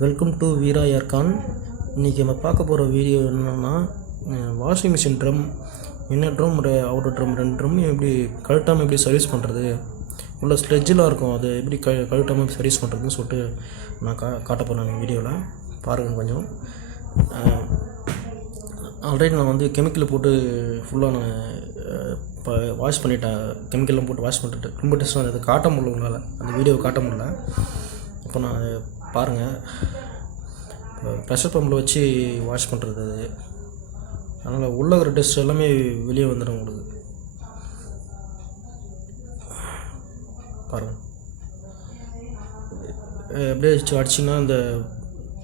Welcome to Veera aircon. இன்றைக்கி நம்ம பார்க்க போகிற வீடியோ என்னென்னா, washing machine drum, inner drum, outer drum, ரெண்டு ட்ரம்மையும் எப்படி கழட்டாமல் எப்படி சர்வீஸ் பண்ணுறது, உள்ள ஸ்லெட்ஜெலாம் இருக்கும், அது எப்படி கழட்டாமல் சர்வீஸ் பண்ணுறதுன்னு சொல்லிட்டு நான் காட்ட போகிறேன் வீடியோவில். பாருங்கள் கொஞ்சம். ஆல்ரெடி நான் வந்து கெமிக்கல் போட்டு ஃபுல்லாக நான் இப்போ வாஷ் பண்ணிட்டேன். கெமிக்கல்லாம் போட்டு வாஷ் பண்ணிட்டு ரொம்ப டெஸ்ட்டாக அது காட்ட முடியல, உங்களால் அந்த வீடியோவை காட்ட முடியல. இப்போ நான் பாருங்கள், இப்போ ப்ரெஷர் பம்பில் வச்சு வாஷ் பண்ணுறது அது. அதனால் உள்ள இருக்கிற டெஸ்ட் எல்லாமே வெளியே வந்துடும் உங்களுக்கு. பாருங்கள், அப்படியே அடிச்சிங்கன்னா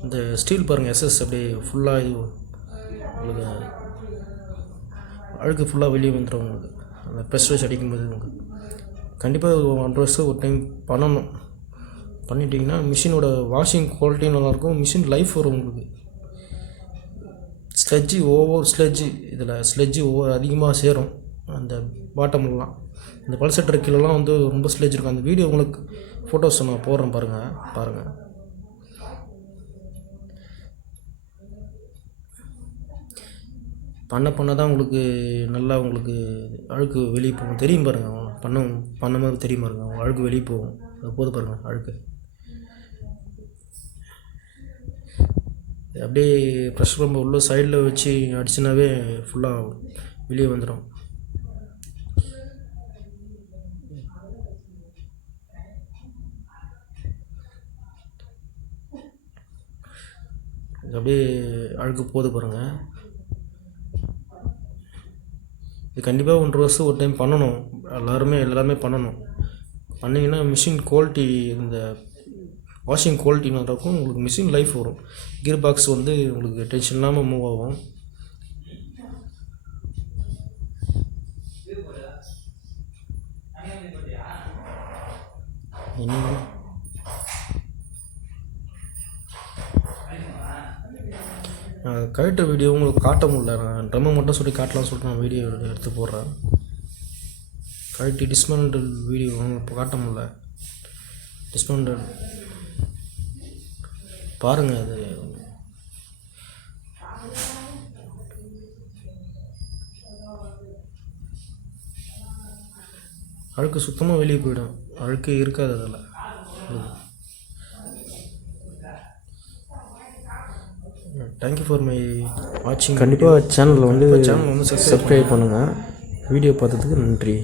இந்த ஸ்டீல் பாருங்கள், எஸ்எஸ் அப்படியே ஃபுல்லாக இது உங்களுக்கு அழுக்கு ஃபுல்லாக வெளியே வந்துடும் உங்களுக்கு. அந்த ப்ரெஷர் வச்சு அடிக்கும்போது உங்களுக்கு கண்டிப்பாக 1 வருஷம் ஒரு டைம் பண்ணணும். பண்ணிட்டிங்கன்னா மிஷினோட வாஷிங் குவாலிட்டி நல்லாயிருக்கும், மிஷின் லைஃப் வரும் உங்களுக்கு. இதில் ஸ்லெட்ஜு அதிகமாக சேரும் அந்த பாட்டம்லாம். இந்த பல்செட்டர் கீழெல்லாம் வந்து ரொம்ப ஸ்லெட்ஜ் இருக்கும். அந்த வீடியோ உங்களுக்கு ஃபோட்டோஸ் நான் போடுறேன் பாருங்கள். பண்ண தான் உங்களுக்கு நல்லா உங்களுக்கு அழுக்கு வெளியே போகும், தெரியும் பாருங்கள். பண்ண மாதிரி தெரியும் பாருங்கள், அவங்க அழுக்கு வெளியே போகும். அது போது பாருங்கள் அழுக்கு. அப்படியே ப்ரெஷர் பம்பை உள்ள சைடில் வச்சு அடிச்சுனாவே ஃபுல்லாக வெளியே வந்துடும். அப்படியே அழுக்கு போது பாருங்கள். இது கண்டிப்பாக 1 வருஷம் ஒரு டைம் பண்ணணும். எல்லாருமே பண்ணணும். பண்ணிங்கன்னா மிஷின் குவாலிட்டி, இந்த வாஷிங் குவாலிட்டி நல்லாயிருக்கும், உங்களுக்கு மிஷின் லைஃப் வரும். கியர் பாக்ஸ் வந்து உங்களுக்கு டென்ஷன் இல்லாமல் மூவ் ஆகும். கழட்ட வீடியோ உங்களுக்கு காட்ட முடியல, நான் ட்ரம்மை மட்டும் சொல்லி காட்டலாம்னு சொல்லிட்டு நான் வீடியோ எடுத்து போடுறேன். கழட்டி டிஸ்மேண்டில் வீடியோ இப்போ காட்ட முடியல. டிஸ்மேண்டில் பாருங்கள், அது அழுக்கு சுத்தமாக வெளியே போயிடும், அழுக்கு இருக்காது அதில். தேங்க்யூ ஃபார் மை வாட்சிங். கண்டிப்பாக சேனலில் வந்து சப்ஸ்கிரைப் பண்ணுங்கள். வீடியோ பார்த்ததுக்கு நன்றி.